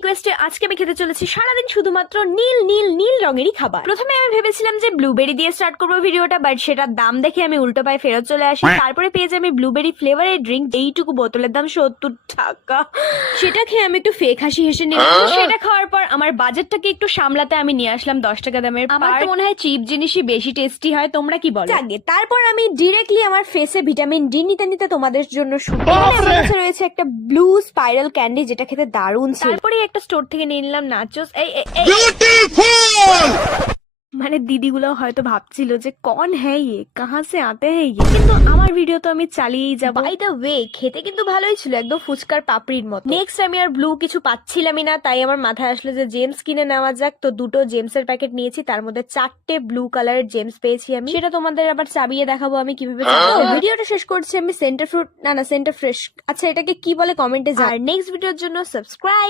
রিকোয়েস্টে আজকে আমি খেতে চলেছি সারাদিন শুধুমাত্র নীল নীল নীল রঙেরই খাবার। প্রথমে আমি ভেবেছিলাম যে ব্লুবেরি দিয়ে স্টার্ট করবো ভিডিওটা, বাট সেটার দাম দেখে আমি উল্টো পায়ে ফেরত চলে আসি। তারপরে পেয়েছি আমি ব্লুবেরি ফ্লেভারের ড্রিঙ্ক, এইটুকু বোতলের দাম 70 টাকা। সেটা খেয়ে আমি একটু ফেক হাসি হেসে নিলাম। সেটা খাওয়ার পর আমার বাজেটটাকে একটু সামলাতে আমি নিয়ে আসলাম 10 টাকা দামের। আমার তো মনে হয় চিপ জিনিসই বেশি টেস্টি হয়, তোমরা কি বলো? তারপর আমি ডিরেক্টলি আমার ফেসে ভিটামিন ডি নিতে নিতে তোমাদের জন্য আমার কাছে রয়েছে একটা ব্লু স্পাইরাল ক্যান্ডি, যেটা খেতে দারুণ ছিল। তারপরে একটা স্টোর থেকে নিয়ে নিলাম নাচোস। মানে দিদিগুলো হয়তো ভাবছিল যে কন হ্যাঁ ইয়ে, কাহা সে আতে হ্যাঁ ইয়ে, কিন্তু আমার ভিডিও তো আমি চালিয়েই যাব। বাই দ্য ওয়ে, খেতে কিন্তু ভালোই ছিল, একদম ফুচকার পাপড়ির মতো। নেক্সট আমি আর ব্লু কিছু পাচ্ছিলামই না, তাই আমার মাথায় আসলো যে জেমস কিনে নেওয়া যাক। তো দুটো জেমসের প্যাকেট নিয়েছি, তার মধ্যে 4টে ব্লু কালারের জেমস পেয়েছি আমি। সেটা তোমাদের আবার চাবিয়ে দেখাবো আমি কিভাবে চালাবো। ভিডিওটা শেষ করছি আমি সেন্টার ফ্রুট, না সেন্টার ফ্রেশ, আচ্ছা এটাকে কি বলে কমেন্টে জানাও। আর নেক্সট ভিডিওর জন্য সাবস্ক্রাইব।